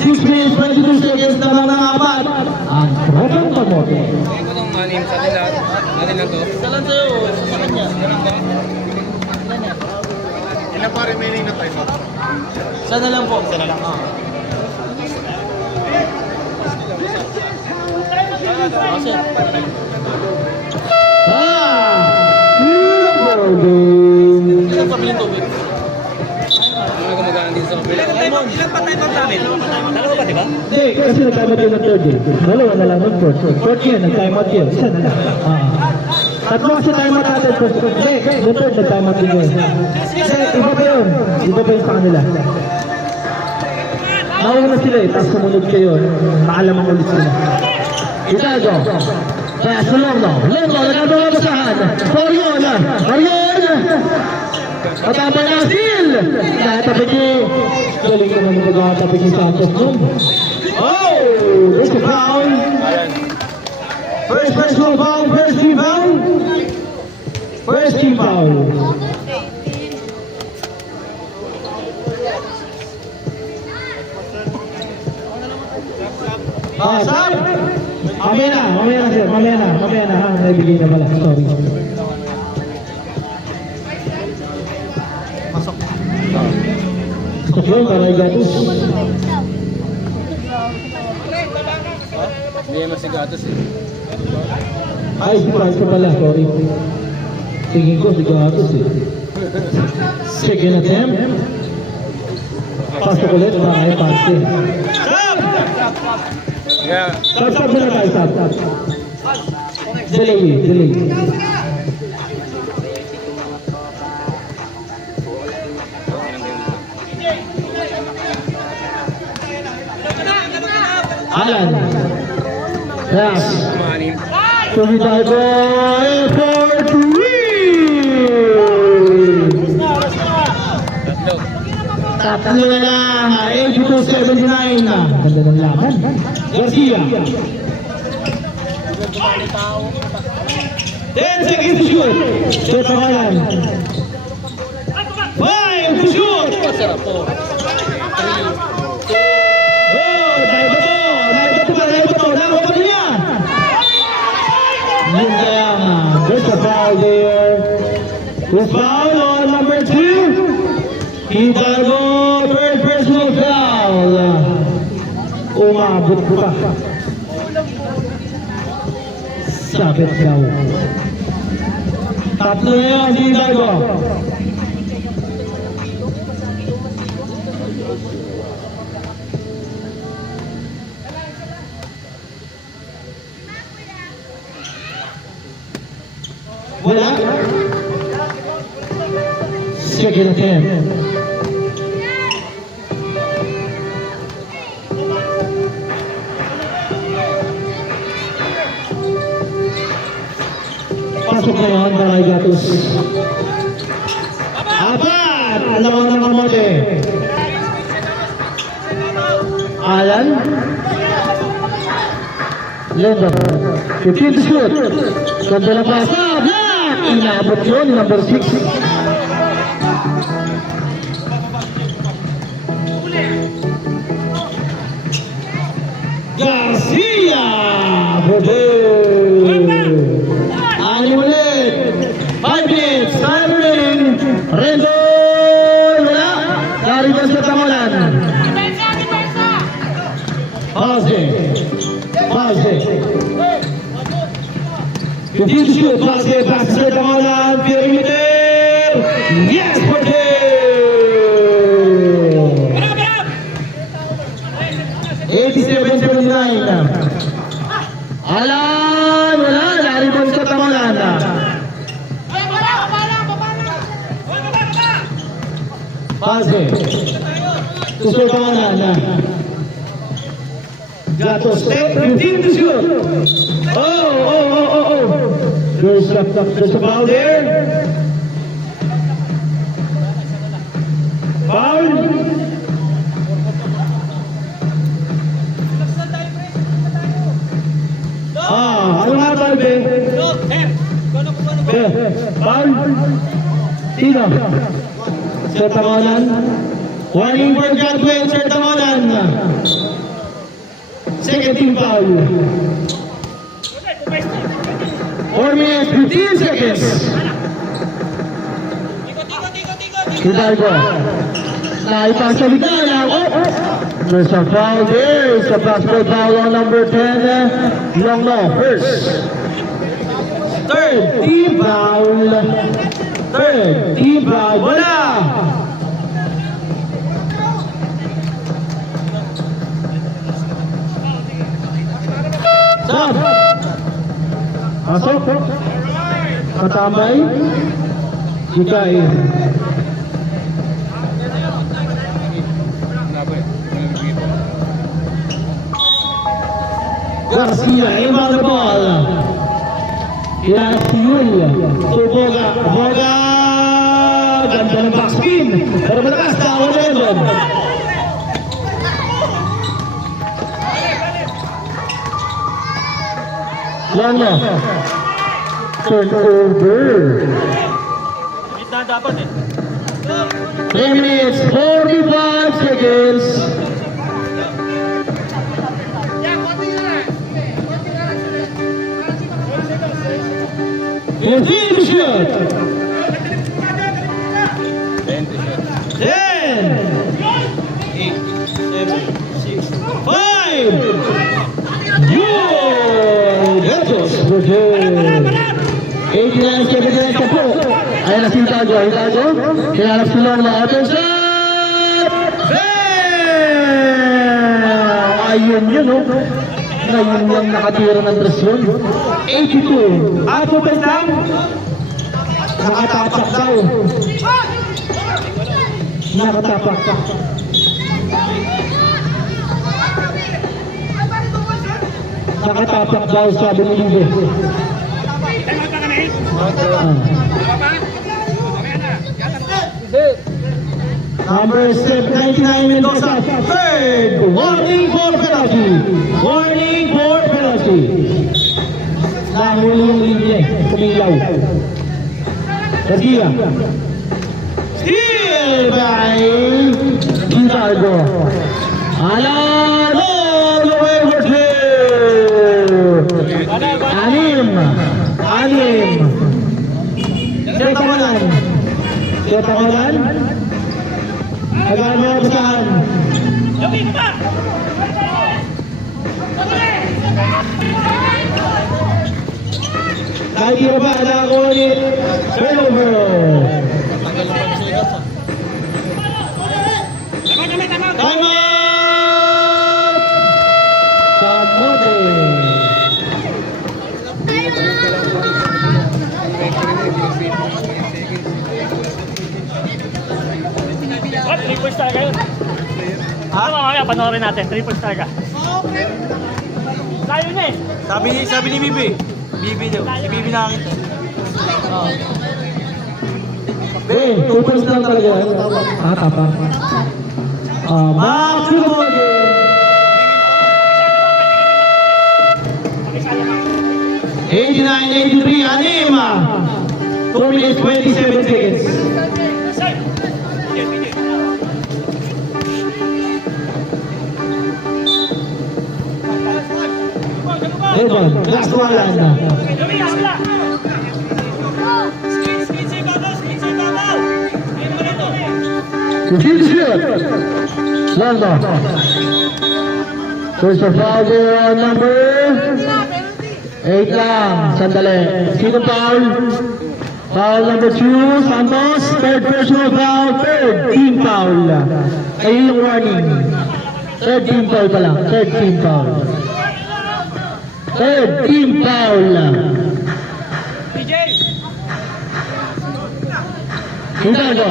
6 minutes 22 seconds na mga apat. Ang tropang kamote. Ito itong anin sa atin lahat. Atin lang to. Isa lang sa'yo, sa kanya. Ganun ba? Ilan pa remaining na time out? Isa na lang po. Isa na lang. Kasi, Beautiful game! ilan pa bilhin tubig? Ano gumagana dito sa kabila? Ilan pa time out namin? Dalawa ba, di ba? Hindi, kasi nag-time out yun ng third eh. Dalawa na lang ng fourth. Fourth yun, nag-time out yun. Isa na lang. Tatlo kasi time out natin. Hindi, yung third nag-time out din yun. Kasi iba pa yun. Iba pa yun sa kanila. Nauna sila eh, tapos sumunod kayo. Nakalamang ulit sila. Hidalgo. Kaya sa Longo. Longo, nagagawa basahan. Orion. Matapay na steal. Nakatapit ni. Galing naman yung pagkakatapit ni Santos nun. Oh! There's a foul. First personal foul. First team foul. Pass up. Mamaya na sir, mamaya na ha, naibigay na pala, sorry. Pasok yun, para igatos. Hindi naman si Gatos eh. Ay, si Franco pala, sorry. Tingin ko, si gatos eh. Second attempt. Pasok ulit, mga pante. Yeah. Stop muna tayo, stop. Delay. Alan. Yes. Kumanin. Tumitay ko for Tatlo. tatlo na lang, 82-79 na. Ganda ng laban. Garcia. 10 seconds to shoot. Shoot ang Alan. 5 to shoot. Sarap po. There's a foul there. With foul on number 2. Hidalgo, third personal foul. Umabot pa. Sabit daw. Tatlo na yun si Hidalgo. Wala. Second attempt. Pasok na yun, Baray Gatos. Apat! Alam mo ng kamote. Alan. Lendo. 15 to shoot. Ganda na pasa. Black! Inabot yun, number 6. Garcia! Bobo! 6 ulit. 5 minutes. Time remaining. Renzo! Wala. Nariban sa Tamalan. Pause. 15 to shoot. Pause. Pass sa Tamalan. Perimeter. Yes! Pwede! 87-79. Alan! Wala! Nariban sa Tamalan. Pase. Tusok ka na. Gatos. 15 to shoot. Oh. There's a foul there. Foul. Ano nga ba, be? Foul. Sino? Sir Tamonan. Warning for Gradwell, Sir Tamonan. Second team foul. 4 minutes, 15 seconds. Hidalgo. Naipasa bigla. There's a foul there. It's a basketball foul on number 10. Longno, first. Third team foul. Wala! Stop! Pasok! Katambay! Ikay! Garcia, inbound the ball! Yasiul! Boga! Ganda ng backspin! Pero malakas na ako na yun! Yan na! Turnover! 3 minutes, 45 seconds! 15 to shoot. 10 to shoot. 10, 5, yun! Betos, good. 89-79 ka po. Ayan na si Hitago. Hinarap sila ang mga open shot! Bam! Ayun yun, oh. Ngayon lang nakatira ng tres yun. 82. At open lang. Nakatapak daw. Nakatapak. Nakatapak daw, sabi ni Libe. Number 99 Mendoza, third. Warning for penalty. Warning for penalty. Nahuli yung linya, kumilaw. Garcia. Steal by Hitago. Alano, the way for two. Anim. Setakonan. Agad mga basahan. Kahit tira pa, ako ulit. Turnover. Time out! Kamote. What? 3 points talaga yun. Mamaya panoorin natin. 3 points talaga. Layo niya eh. Sabi ni Bibi. Bibi daw. Si Bibi nakakita. Eh, 2 points lang talaga. Tapa. Maximum again. 89-83, Anima. 2 minutes, 27 seconds. Urban, last one lang na. Continue to shoot. Lando. First of foul there on number 8 lang. Sandali. Sino foul? Foul number 2, Santos. Third personal foul. Third team foul. Ayun yung warning. Third team foul pa lang. Third team foul. Third team foul. Hitago.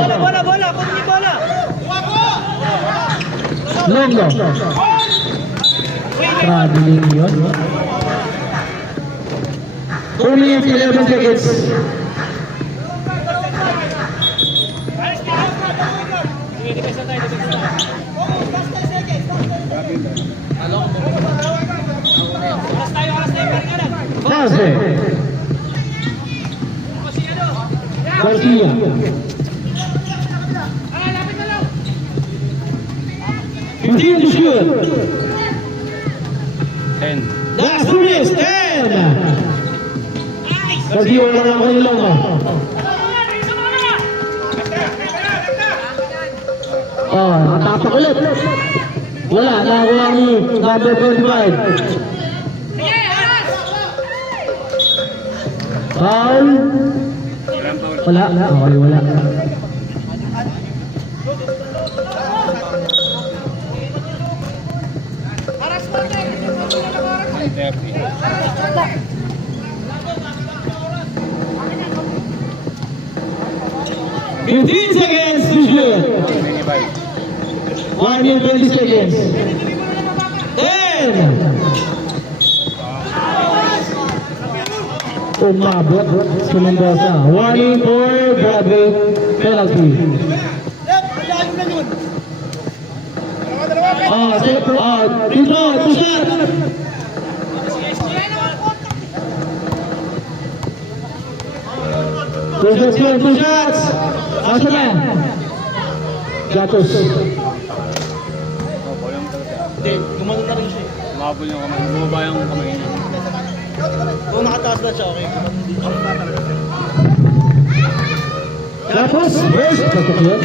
Bola. Kunti bola. Longo. Traveling yun. 2 minutes, 11 seconds. Pase. Garcia. Continue to shoot. 10. Last 2 minutes, 10. Garcia wala na ako yung Longo. Natapak ulit. Wala, nakuha ni number 25. Foul. Wala. Okay, wala. Fifteen seconds to shoot. 1 minute 20 seconds. 10. Umabot si Mendoza. Warning for Broadway penalty. Dito, 2 shots. Two shots. Asa na? Gatos. Hindi, gumano na rin siya. Umabol yung kamay. Bumaba yung kamay niya. Kung nakataas na siya, okay. Gumano din siya. Tapos, first, pasok yun.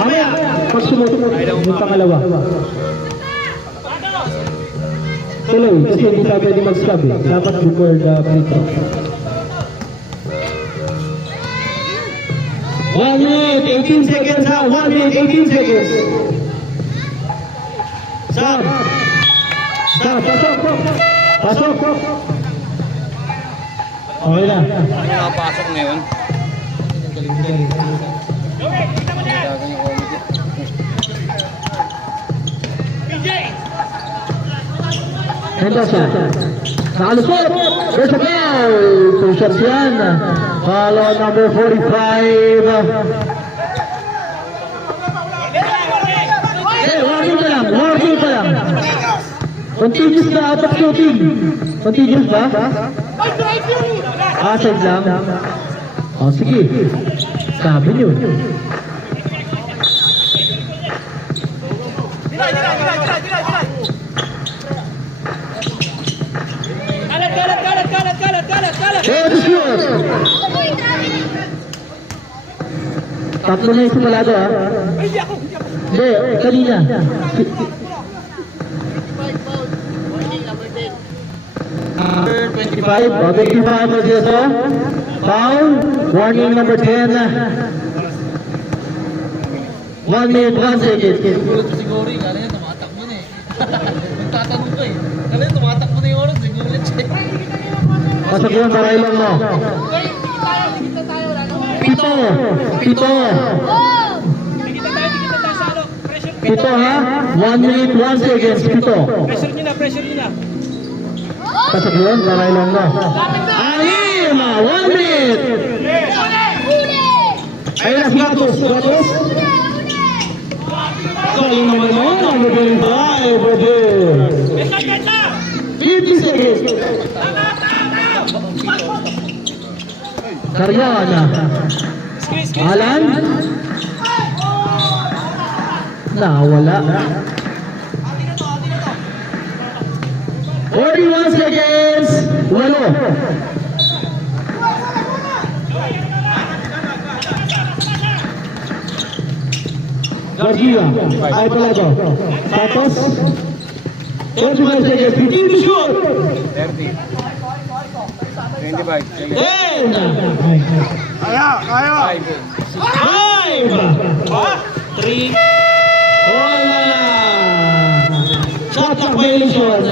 Mamaya, pag sumusunod, yung pangalawa. Tuloy, kasi hindi tayo pwede mag-stop eh. Dapat before the free throw. 1 minute, 18 seconds ha. 1 minute, 18 seconds. Stop. Stop, pasok. Pasok. Okay na. Nakapasok na yun. Ito siya. Nakalusot. There's a foul. Two shots yan. Foul on number 45. Warning pa lang. Warning pa lang. Continuous na apat shooting. Continuous ba? Aside lang. O sige. Sabi niyo. Head shoot. Tatlo na yung simulado ha. Hindi, kanina. 25, o 25 mo dito. Foul, warning number 10. 1 minute, 1 second. Gulat ko siguro eh, kala niya tumatakbo na eh. Nagtatanong ko eh. Kala niya tumatakbo na yung oras, nagulat siya. Pasok yun, paray lang mo. Pito. Pito ha? 1 minute, 1 second. Pito. Pressure nyo na. Pasok yun, paray lang mo. Ahim! 1 minute! Ayun na, Gatos. Galing naman mo, number 25, brother. 50 seconds. Karyana. Alan? Nawala. 41 seconds. Walo. Garcia. Ay pala ito. Santos. 25 seconds. 15 to shoot. 30. 25. 10. Kaya. 5. 3. Wala. Shot clock violation.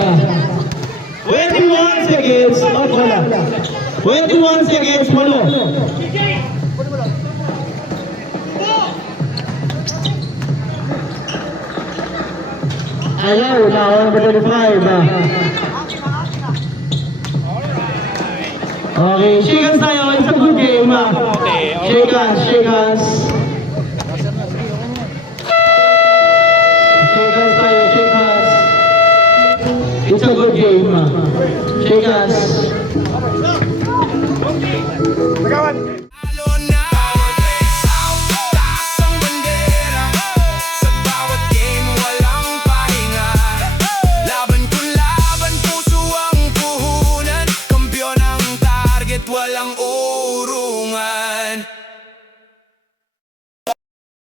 21 seconds. At wala. 21 seconds. Walo. Ayaw. Now number 25. Okay. Shake hands tayo. It's a good game. Shake hands. Shake hands. Shake hands tayo. Shake hands. It's a good game. Shake hands. Talo na, taas ang bandera. Sa bawat game, walang pahinga. Laban kung laban, puso ang puhunan. Kampiyon ang target, walang uro.